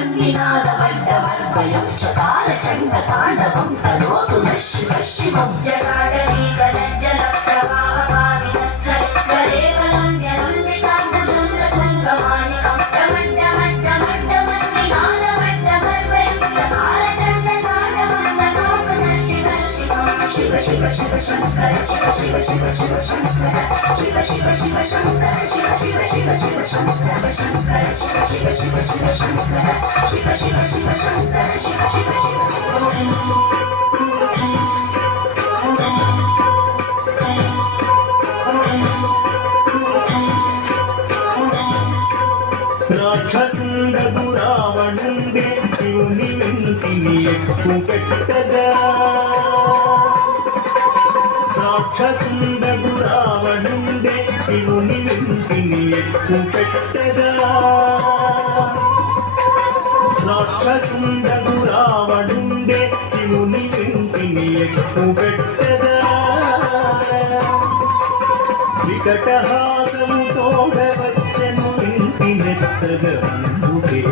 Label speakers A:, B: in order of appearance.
A: కేవలం విలంబికాంబుజంగ తుంగ చండ తాండవం తరోతు శివ శివం శివం శివ శివ శివ శంకర శివ శివ శివ శివ శంకర శివ శివ శివ శంకర శివ శివ శివ శివ శంకర శంకర శివ శివ శివ శివ శంకర శివ శివ శివ శంకర శివ శివ శివ
B: రాక్షసుండగు రావణుండే శివుని వెంటిని ఎక్కు పెట్టగా రాక్షసుండగు రావణుండే శివుని వెంటిని ఎక్కు పెట్టగా రాక్షసుండగు రావణుండే శివుని వెంటిని ఎక్కు పెట్టగా వికటహాసము తోడవచ్చను ఇంటి నెత్తగా అందుకే